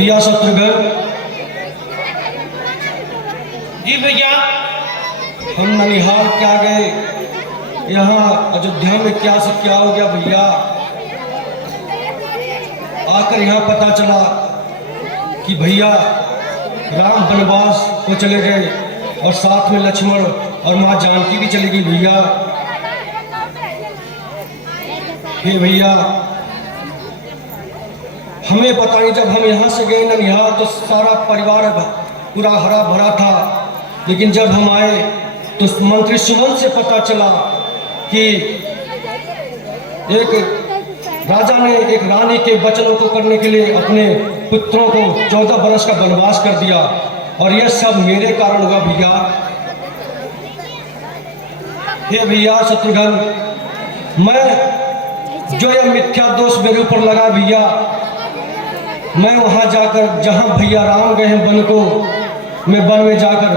भैया शत्रुघ्न। जी भैया। हम ननिहाल क्या गए, यहाँ अयोध्या में क्या से क्या हो गया भैया। आकर यहाँ पता चला कि भैया राम वनवास को चले गए और साथ में लक्ष्मण और माँ जानकी भी चली गई भैया। हे भैया, हमें पता नहीं, जब हम यहाँ से गए ननिहाल तो सारा परिवार पूरा हरा भरा था, लेकिन जब हम आए तो मंत्री सुमन से पता चला कि एक राजा ने एक रानी के वचनों को करने के लिए अपने पुत्रों को 14 वर्ष का वनवास कर दिया, और यह सब मेरे कारण हुआ भैया। हे भैया शत्रुघ्न, मैं जो यह मिथ्या दोष मेरे ऊपर लगा भैया, मैं वहां जाकर जहां भैया राम गए हैं वन को, मैं वन में जाकर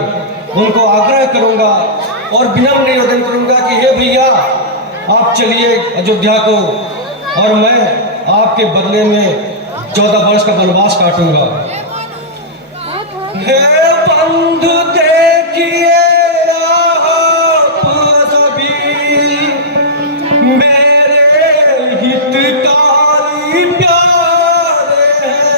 उनको आग्रह करूंगा और विनम्र निवेदन करूंगा कि हे भैया आप चलिए अयोध्या को, और मैं आपके बदले में 14 वर्ष का वनवास काटूंगा। हे बंधु देखिए आप सभी मेरे हितकारी प्यारे हैं,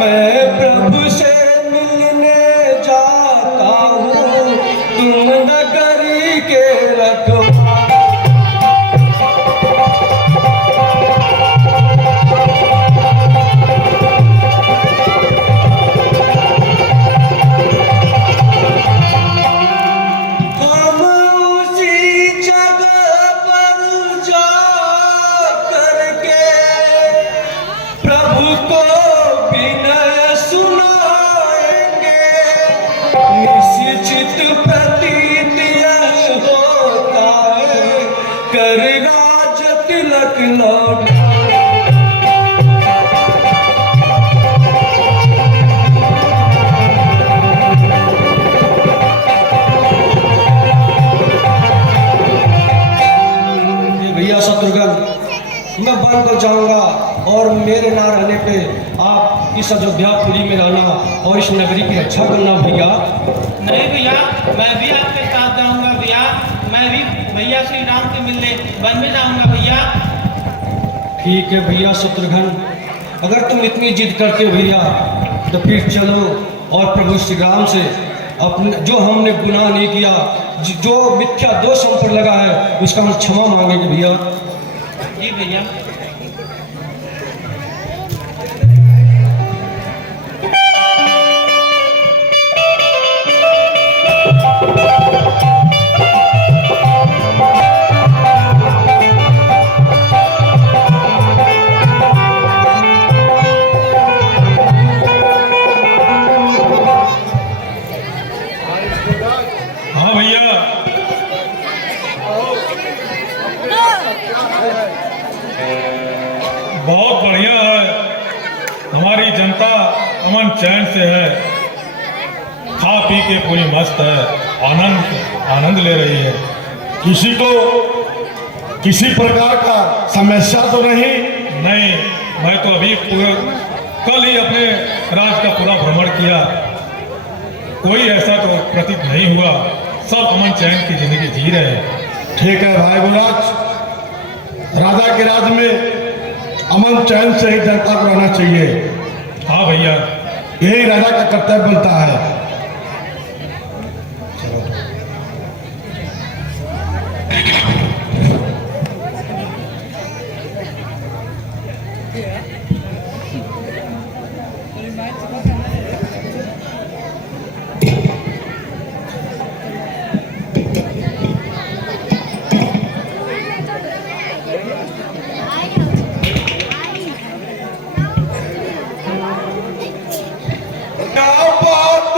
मैं प्रभु से मिलने जाता हूँ, तुम नगरी के रखवाले। भैया शत्रुघ्न, मैं वन को जाऊंगा और मेरे ना रहने पे आप इस अयोध्यापुरी में रहना और इस नगरी की रक्षा करना भैया। नहीं भैया, मैं भी आपके साथ जाऊंगा भैया, मैं भी भैया श्री राम से मिलने वन में जाऊंगा भैया। ठीक है भैया शत्रुघ्न, अगर तुम इतनी जिद करते हो भैया तो फिर चलो और प्रभु श्री राम से अपने जो हमने गुनाह नहीं किया, जो मिथ्या दोष हम पर लगा है, उसका हम क्षमा मांगेंगे भैया। जी भैया। बहुत बढ़िया है, हमारी जनता अमन चैन से है, खा पी के पूरी मस्त है, आनंद ले रही है। किसी को किसी प्रकार का समस्या तो नहीं? नहीं, मैं तो अभी कल ही अपने राज्य का पूरा भ्रमण किया, कोई ऐसा तो प्रतीत नहीं हुआ, सब अमन चैन की जिंदगी जी रहे हैं। ठीक है भाई गुराज, राजा के राज में अमन चैन से ही जनता को रहना चाहिए। हाँ भैया, यही राजा का कर्तव्य बनता है। क्या बात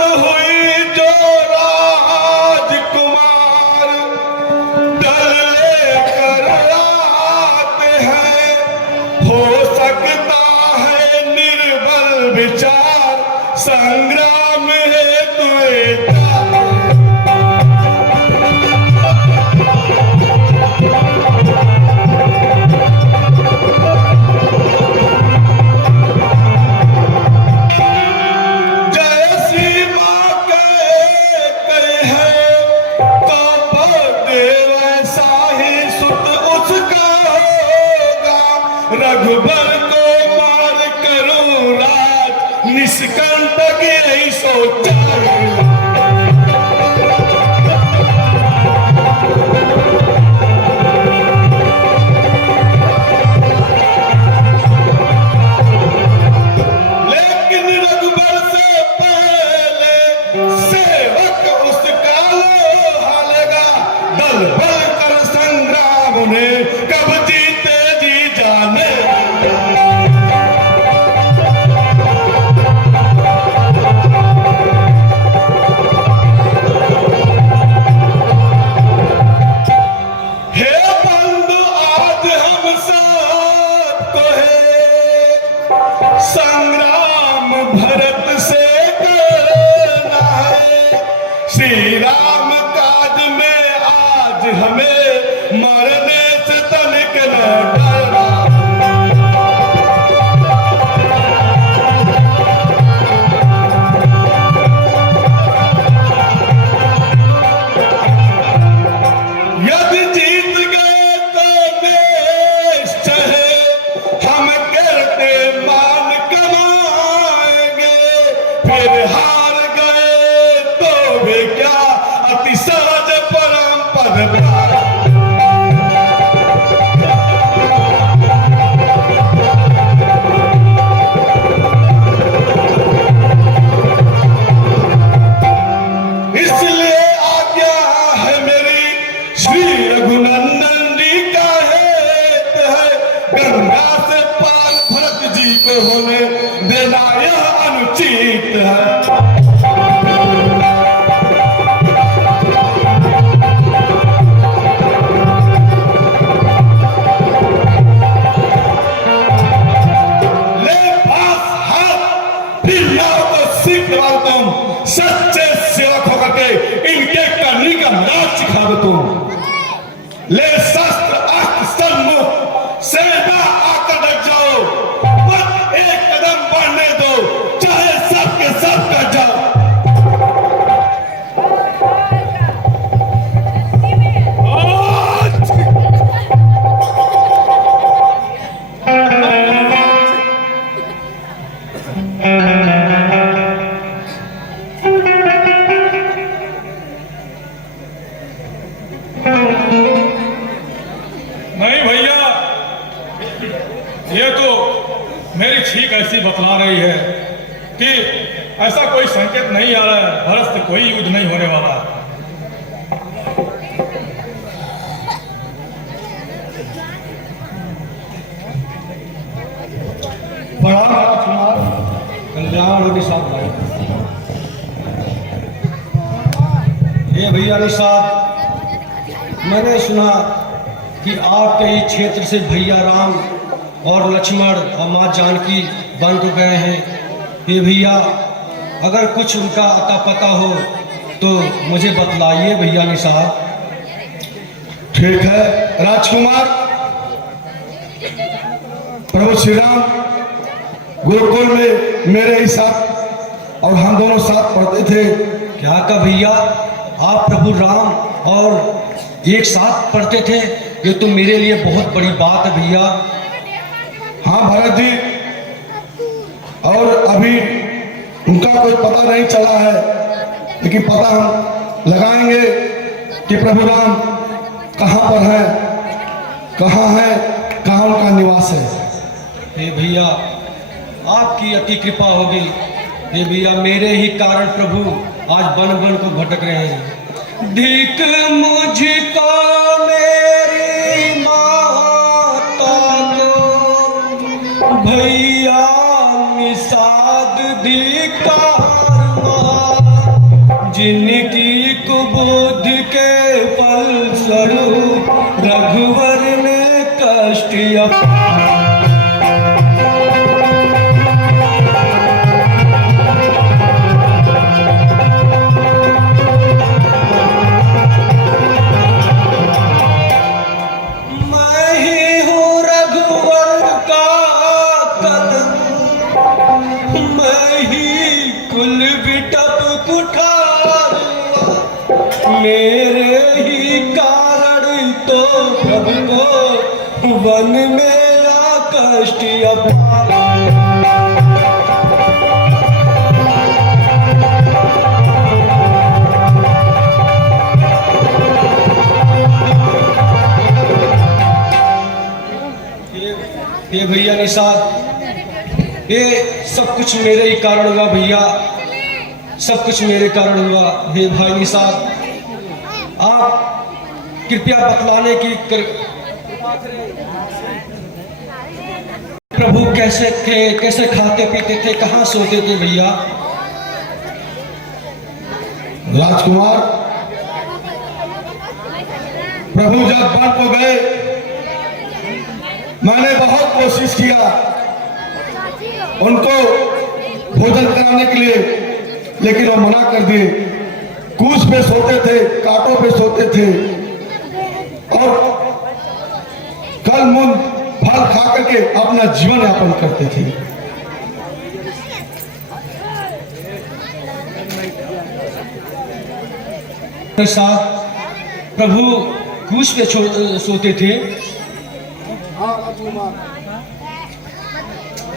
रघुबर को मार करूं राज, निष्कंटक यही सोचा है। कब जीते जी जाने, हे बंधु आज हम सबको है संग्राम भरत से करना है। श्री राम काज में आज हमें मरने से तनिक न डरना। यदि जीत गए तो निश्चय है हम करते मान कमाएंगे, फिर हार गए तो भी क्या अति सहज परम पद पाएंगे। होने देना यह अनुचित है। ले पास हाथ, फिर नाव को सीख दबाओ तुम, सच्चे सेवक होकर के इनके करनी का नाच सिखा दो तुम। ले शस्त्र अस्त्र सन्मुख, सेना आकर डट जाओ, एक कदम बढ़ने दो, चाहे सबके सब कर जाओ। नहीं भैया, ये तो मेरी छींक ऐसी बतला रही है कि ऐसा कोई संकेत नहीं आ रहा है, भारत से कोई युद्ध नहीं होने वाला। प्रणाम राजकुमार, कल्याण हो निषाद भाई। ये भैया निषाद, मैंने सुना कि आपके ही क्षेत्र से भैया राम और लक्ष्मण और माँ जानकी बन तो गए हैं। ये भैया अगर कुछ उनका अता पता हो तो मुझे बतलाइए भैया निषाद। ठीक है राजकुमार, प्रभु श्री राम गुरुकुल में मेरे ही साथ और हम दोनों साथ पढ़ते थे। क्या का भैया, आप प्रभु राम और एक साथ पढ़ते थे? ये तो मेरे लिए बहुत बड़ी बात है भैया। हाँ भरत जी, और अभी उनका कोई पता नहीं चला है, लेकिन पता हम लगाएंगे कि प्रभु राम कहाँ पर है, कहाँ उनका निवास है। हे भैया, आपकी अति कृपा होगी। हे भैया, मेरे ही कारण प्रभु आज बन बन को भटक रहे हैं। धिक मुझको मेरी माता को, भैया निषाद धिक्कार मार, जिनकी कुबुद्ध के फलस्वरूप रघुवर ने कष्ट अपार। मेरे ही कारण तो प्रभु को वन में कष्ट अपार। ये भैया निषाद, ये सब कुछ मेरे ही कारण हुआ भैया, सब कुछ मेरे कारण हुआ। हे भाई निषाद, आप कृपया बतलाने की प्रभु कैसे थे, कैसे खाते पीते थे, कहाँ सोते थे भैया? राजकुमार, प्रभु जब वन को गए, मैंने बहुत कोशिश किया उनको भोजन कराने के लिए, लेकिन वो मना कर दिए। कूच पे सोते थे, कांटों पे सोते थे और कल मूल फल खा करके अपना जीवन यापन करते थे। के साथ प्रभु कूच पे सोते थे।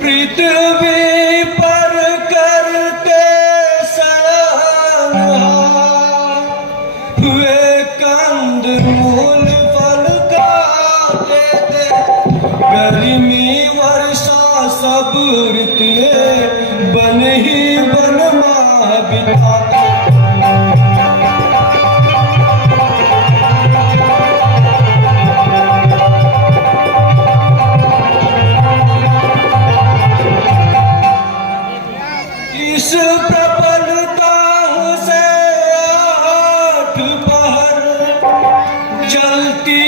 पृथ्वी पर करते हुए कंद मूल फल खाते थे, गर्मी वर्षा सब ऋतु बन ही बन माह बिताते। इस प्रबलता से आठ पहर चलती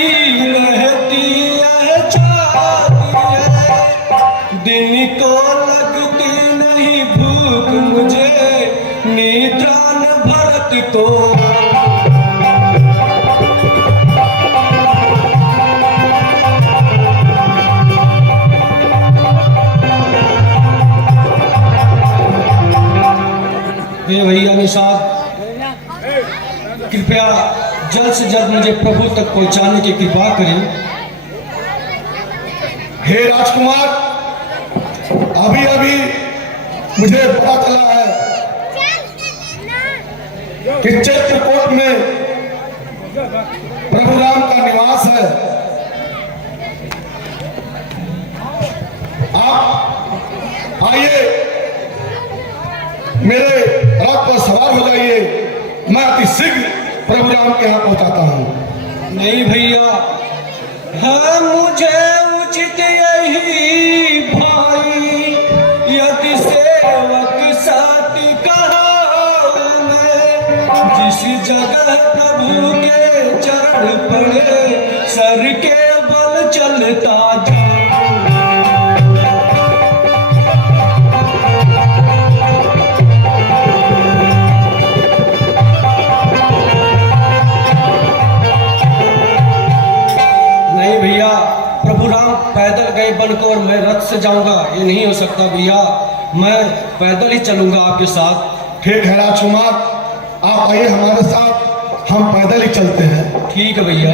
रहती है, छाती है। दिन को लगती नहीं भूख मुझे, निद्रा न भरत को। हे भैया निषाद, कृपया जल्द से जल्द मुझे प्रभु तक पहुंचाने की कृपा करें। हे राजकुमार, अभी अभी मुझे पता चला है कि चित्रकूट में प्रभु राम का निवास है। आप आइए, मेरे रथ पर सवार हो जाइए, मैं अति शीघ्र प्रभु राम के यहाँ पहुंचाता हूँ। नहीं भैया, हाँ मुझे उचित यही भाई, यदि सेवक साथी कहा मैं। जिस जगह प्रभु के चरण पड़े, सर के बल चलता जा। भैया, प्रभु राम पैदल गए बन को और मैं रथ से जाऊंगा, ये नहीं हो सकता भैया। मैं पैदल ही चलूंगा आपके साथ। ठीक है राजकुमार, आप आइए हमारे साथ, हम पैदल ही चलते हैं। ठीक है भैया।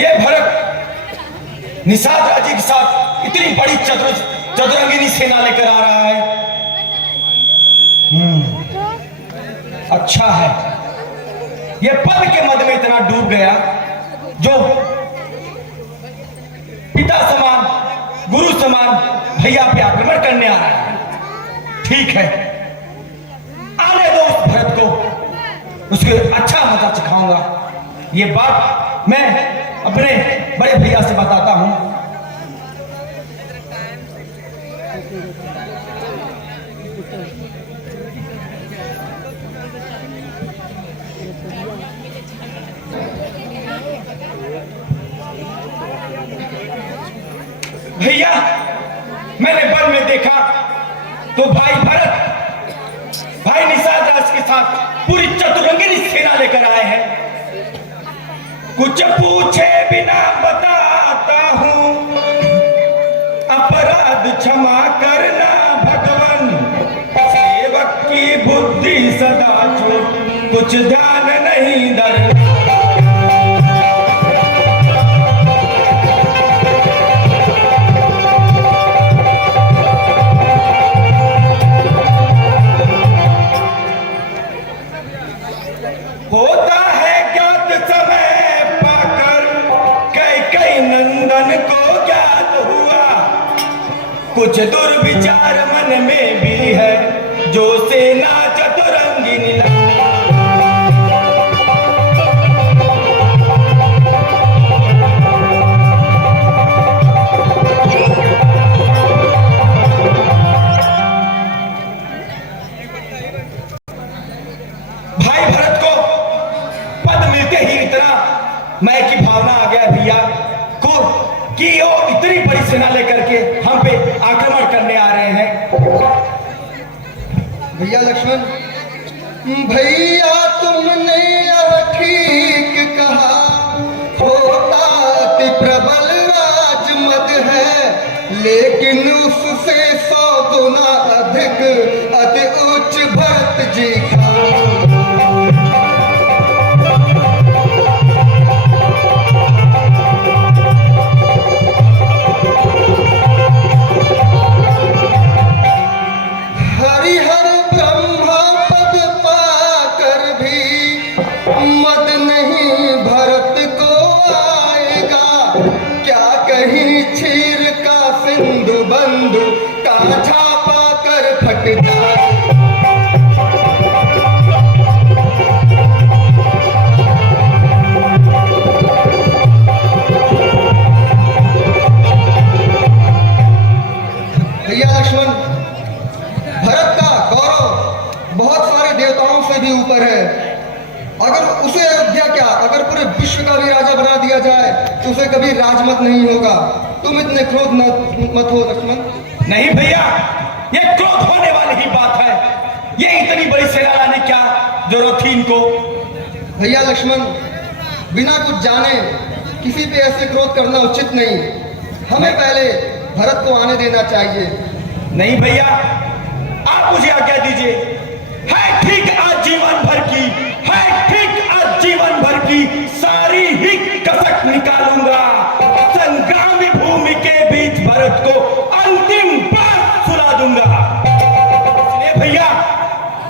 ये भरत निषाद राजी के साथ इतनी बड़ी चतुरंगिनी सेना लेकर आ रहा है। अच्छा है, ये पद के मद में इतना डूब गया, जो पिता समान गुरु समान भैया पे आक्रमण करने आ रहा है। ठीक है, आने दो उस भरत को, उसके अच्छा मजा सिखाऊंगा। ये बात मैं अपने बड़े भैया से बताता हूं। भैया, मैंने वन में देखा तो भाई भरत भाई निषाद राज के साथ पूरी चतुरंगिनी सेना लेकर आए हैं। कुछ पूछे बिना बताता हूं, अपराध क्षमा करना भगवान, सेवक की बुद्धि सदा चुप, कुछ ध्यान नहीं धरना। होता है ज्ञात समय पाकर कई नंदन को ज्ञात हुआ, कुछ दुर्विचार मन में भी है, जो सेना चतुरंगिनी मैं की भावना आ गया भैया को कि वो इतनी बड़ी सेना लेकर के हम पे आक्रमण करने आ रहे हैं। भैया लक्ष्मण, भैया तुमने यह ठीक कहा, होता अति प्रबल राजमद है, लेकिन उससे 100 गुना अधिक अति उच्च भरत जी का। बंधु का छापा कर फट जाए। भैया लक्ष्मण, भरत का गौरव बहुत सारे देवताओं से भी ऊपर है। अगर उसे अयोध्या क्या, अगर पूरे विश्व का भी राजा बना दिया जाए तो उसे कभी राजमत नहीं होगा। तुम इतने क्रोध मत हो लक्ष्मण। नहीं भैया, ये क्रोध होने वाली ही बात है। ये इतनी बड़ी सेना लाने क्या जरूरत थी इनको? भैया लक्ष्मण, बिना कुछ जाने किसी पे ऐसे क्रोध करना उचित नहीं। हमें पहले भरत को आने देना चाहिए। नहीं भैया, आप मुझे आज्ञा दीजिए। है ठीक आज जीवन भर की, है ठीक आज जीवन भर की सारी ही कसक निकालूंगा। संग्रामी भूमि के बीच भरत को अंतिम बार सुला दूंगा। इसलिए भैया,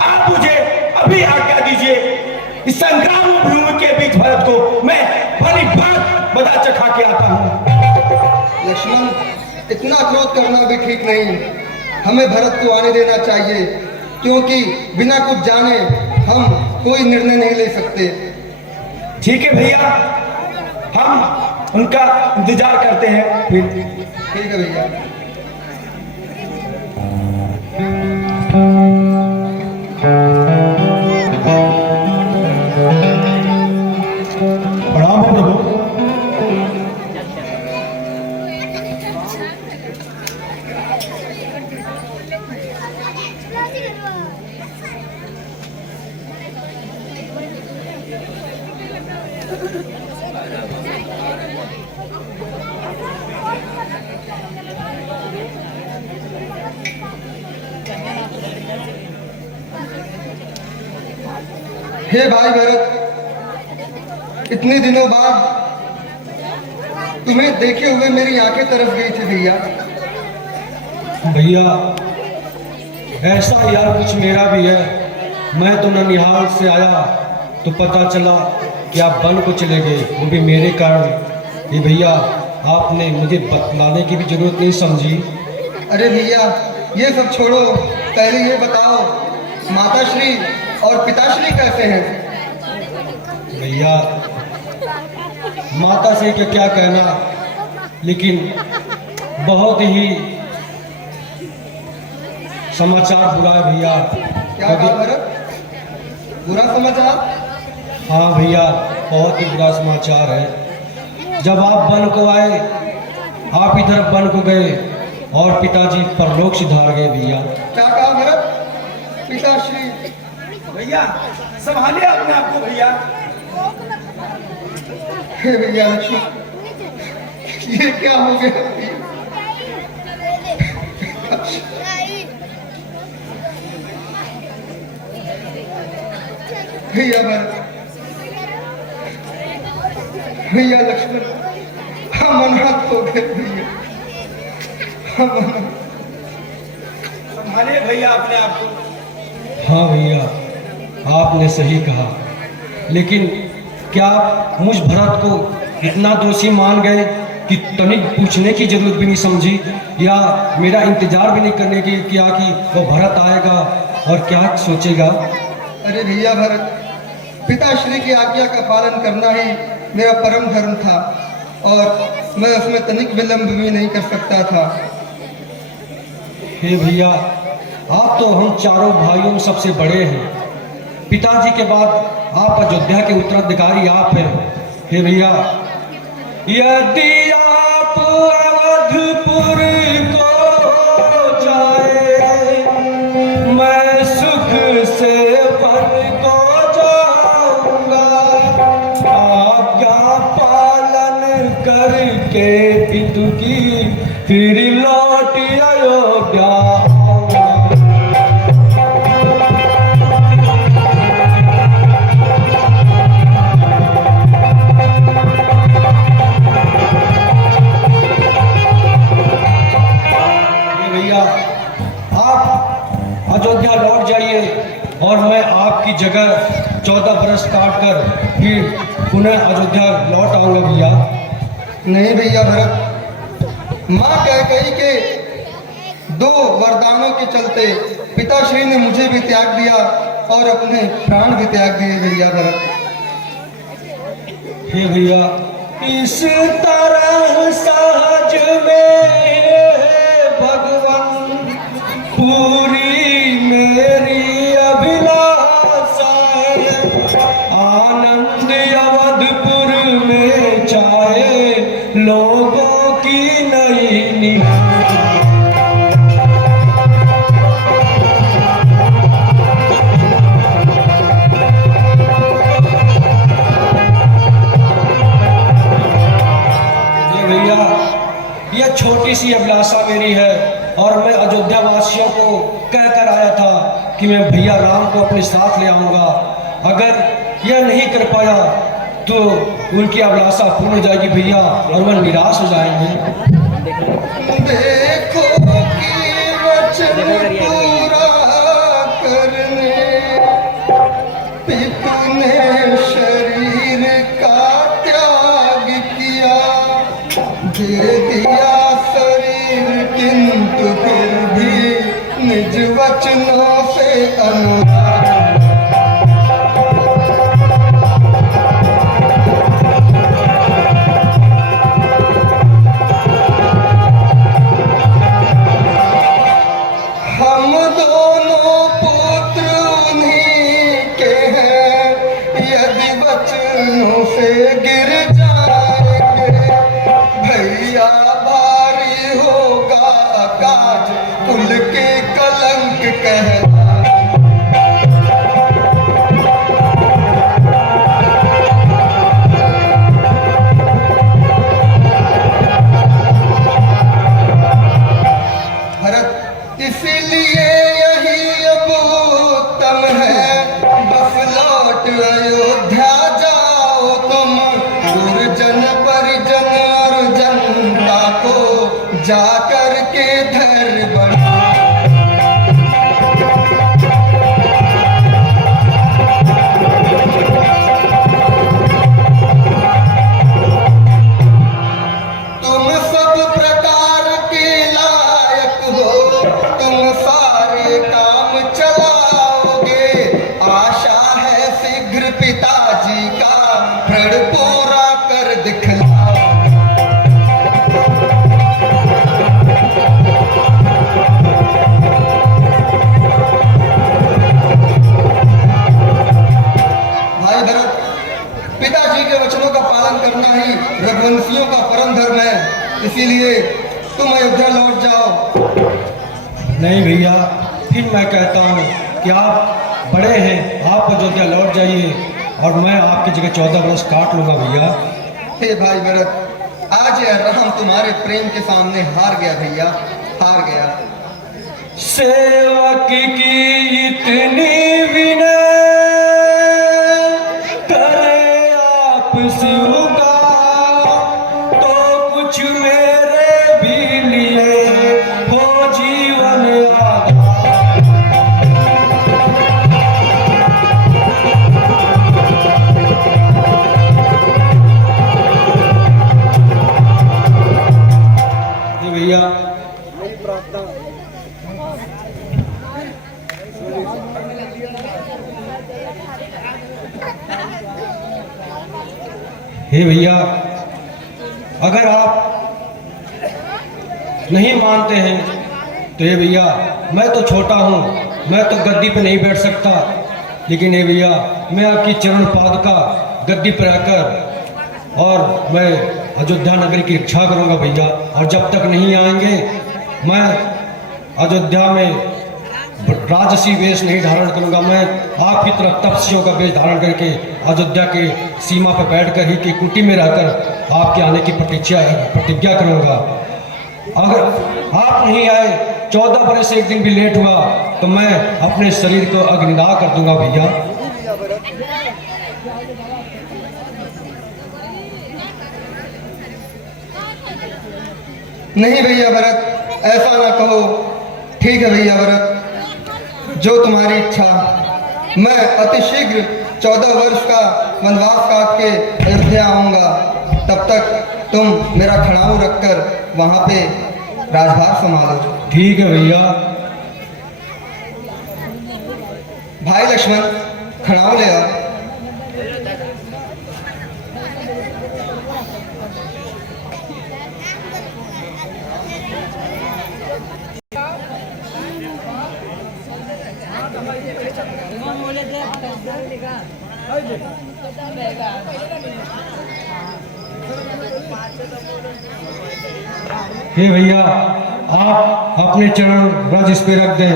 आप मुझे अभी आज्ञा दीजिए। इस संग्रामी भूमि के बीच भरत को मैं भली बात बता चखा के आता हूं। लक्ष्मण, इतना क्रोध करना भी ठीक नहीं। हमें भरत को आने देना चाहिए, क्योंकि बिना कुछ जाने हम कोई निर्णय नहीं ले सकते। ठीक है भैया, हम उनका इंतजार करते हैं। ठीक है भैया। प्रणाम हो प्रभु। हे भाई भरत, इतने दिनों बाद तुम्हें देखे हुए मेरी आंखें तरफ गई थी भैया। भैया ऐसा यार कुछ मेरा भी है। मैं तो ननिहाल से आया तो पता चला कि आप वन को चले गए, वो भी मेरे कारण। ये भैया आपने मुझे बतलाने की भी जरूरत नहीं समझी। अरे भैया ये सब छोड़ो, पहले ये बताओ माताश्री और पिताश्री कैसे हैं? भैया माता से क्या कहना, लेकिन बहुत ही समाचार बुरा है भैया। क्या कहा भरत? बुरा समाचार? हाँ भैया बहुत ही बुरा समाचार है। जब आप वन को आए, आप इधर वन को गए और पिताजी परलोक सिधार गए भैया। क्या कहा भरत? पिताश्री? भैया संभालिए अपने आप को भैया। हे भैया लक्ष्मण, ये क्या हो गया? भैया भरत, भैया लक्ष्मण, हम अनाथ हो गए भैया, हम अनाथ। संभालिए भैया अपने आप को। हाँ भैया आपने सही कहा, लेकिन क्या आप मुझ भरत को इतना दोषी मान गए कि तनिक पूछने की जरूरत भी नहीं समझी, या मेरा इंतजार भी नहीं करने की किया कि वो भरत आएगा और क्या सोचेगा? अरे भैया भरत, पिताश्री की आज्ञा का पालन करना ही मेरा परम धर्म था और मैं उसमें तनिक विलंब भी नहीं कर सकता था। हे भैया आप तो हम चारों भाइयों में सबसे बड़े हैं। पिताजी के बाद आप अयोध्या के उत्तराधिकारी आप हैं। हे भैया यदि आप अवधपुर को जाए, मैं सुख से वन को जाऊंगा, आज्ञा पालन करके पितु की फिर लौट अयोध्या आऊंगा। अयोध्या लौट जाइए और मैं आपकी जगह 14 बरस काट कर फिर पुनः अयोध्या लौट आऊंगा भैया। नहीं भैया भरत, माँ कैकेयी के 2 वरदानों के चलते पिताश्री ने मुझे भी त्याग दिया और अपने प्राण भी त्याग दिए भैया भरत। हे भैया इस तरह सहज में भगवान पूरी मेरी अभिलाषा है, आनंद अवधपुर में छाए लोगों की नई निगाह। ये छोटी सी अभिलाषा मेरी है और मैं अयोध्या वासियों को कह कर आया था कि मैं भैया राम को अपने साथ ले आऊंगा। अगर यह नहीं कर पाया तो उनकी अभिलाषा पूर्ण हो जाएगी भैया और वह निराश हो जाएंगे। देखो कि वचन पूरा करने पिता ने शरीर का त्याग किया, दे दिया शरीर किंतु फिर भी निज वचनों से अनुराग। हम दोनों पुत्र उन्हीं के हैं, यदि वचनों से गिर जाएंगे भैया भारी होगा काज, कुल के कलंक कहना। जा कर के धर बना। तुम सब प्रकार के लायक हो, तुम सारे काम चलाओगे, आशा है शीघ्र पिताजी का प्रण पूरा कर दिखलाओ। भाई भरत, पिताजी के वचनों का पालन करना ही रघुवंशियों का परम धर्म है, इसीलिए तुम अयोध्या लौट जाओ। नहीं भैया, फिर मैं कहता हूँ कि आप बड़े हैं, आप अयोध्या लौट जाइए और मैं आपकी जगह 14 वर्ष काट लूंगा भैया। हे भाई भरत, आज यह राम तुम्हारे प्रेम के सामने हार गया भैया, हार गया। सेवक की इतनी विनय करे आप शिव का, तो कुछ मेरे भी लिए हो जीवन आधा। ये भैया हे भैया, अगर आप नहीं मानते हैं तो ये भैया, मैं तो छोटा हूँ, मैं तो गद्दी पे नहीं बैठ सकता, लेकिन ये भैया मैं आपकी चरण पादुका गद्दी पर आकर और मैं अयोध्या नगरी की रक्षा करूँगा भैया। और जब तक नहीं आएंगे मैं अयोध्या में राजसी वेश नहीं धारण करूंगा। मैं आपकी तरफ तपस्वियों का वेश धारण करके अयोध्या के सीमा पर बैठकर ही की कुटी में रहकर आपके आने की प्रतिज्ञा करूंगा। अगर आप नहीं आए, 14 बरस से एक दिन भी लेट हुआ, तो मैं अपने शरीर को अग्निदाह कर दूंगा भैया। नहीं भैया भरत, ऐसा ना कहो। ठीक है भैया भरत, जो तुम्हारी इच्छा। मैं अतिशीघ्र 14 वर्ष का वनवास काट के अयोध्या आऊंगा। तब तक तुम मेरा खड़ाऊ रखकर वहां पे राजभार संभालो। ठीक है भैया। भाई लक्ष्मण, खड़ाऊ ले आओ। हे भैया, आप अपने चरण ब्रज इस पे रख दें।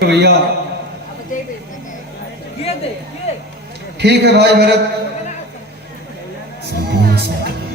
भैया ठीक है भाई भरत। संपूर्ण संकट